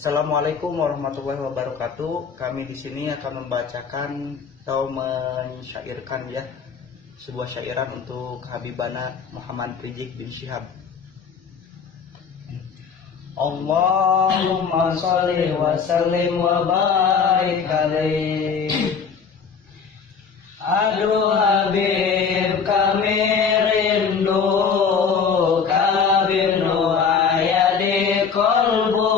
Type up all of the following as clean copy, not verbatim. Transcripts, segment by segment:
Assalamualaikum warahmatullahi wabarakatuh. Kami di sini akan membacakan atau mensyairkan sebuah syairan untuk Habibana Muhammad Rizik bin Syihab. Allahumma sholli wa sallim wa barik alaihi. Aduh Habib kami rindu, Habib nu aya di kolbu,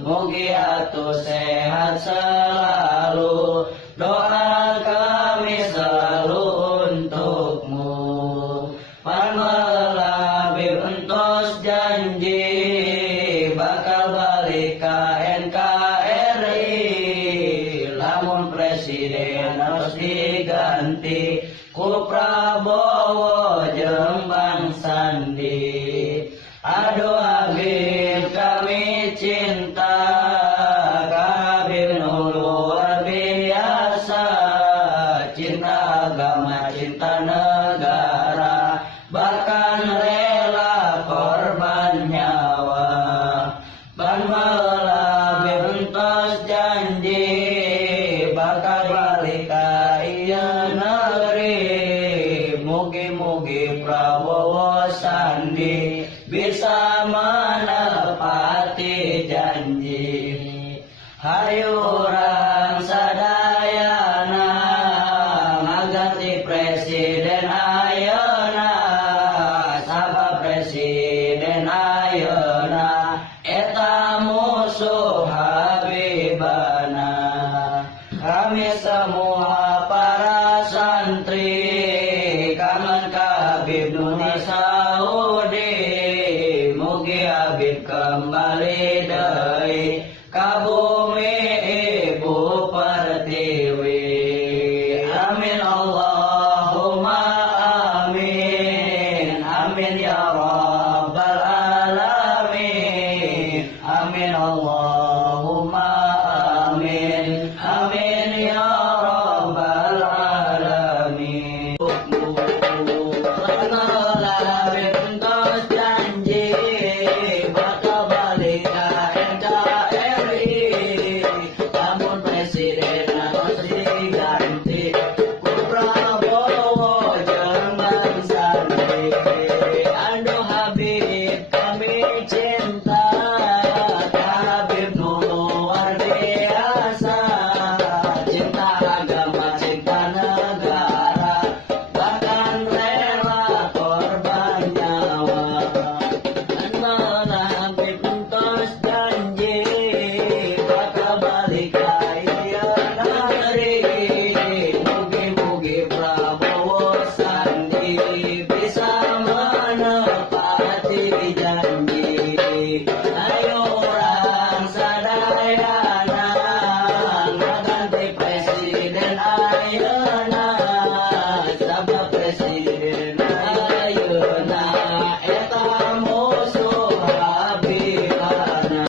mugi atuh sehat selalu, doa kami selalu untukmu. Panmela Habib entos janji bakal balik ka NKRI, lamun presiden harus diganti ku Prabowo jeung Bang Sandi. Aduh Habib kami cinta, Habib nu luar biasa, cinta agama, cinta negara, bahkan rela korban nyawa. Panmela Habib entos janji bakal balik ka ieu negeri, mugi-mugi Prabowo Sandi bisa menepati janji. Hayu urang sadayana ngaganti presiden ayeuna, sabab presiden ayeuna eta musuh Habibana. Kami semua para santri kangen ka Habib nu di Saudi, mugi Habib kembali deui ka bumi ibu pertiwi. Amin Allahumma amin, amin ya rabbal alamin. Amin Allahumma amin, amin ya rabbal alamin. Panmela Habib entos janji bakal balik ka NKRI, lamun presiden harus diganti ku Prabowo jeung Bang Sandi. Aduh Habib kami cinta, Habib nu luar biasa, cinta agama, cinta negara, bahkan rela korban nyawa. Panmela Habib entos janji bakal balik ka ieu negeri, mugi-mugi Prabowo Sandi bisa menepati janji.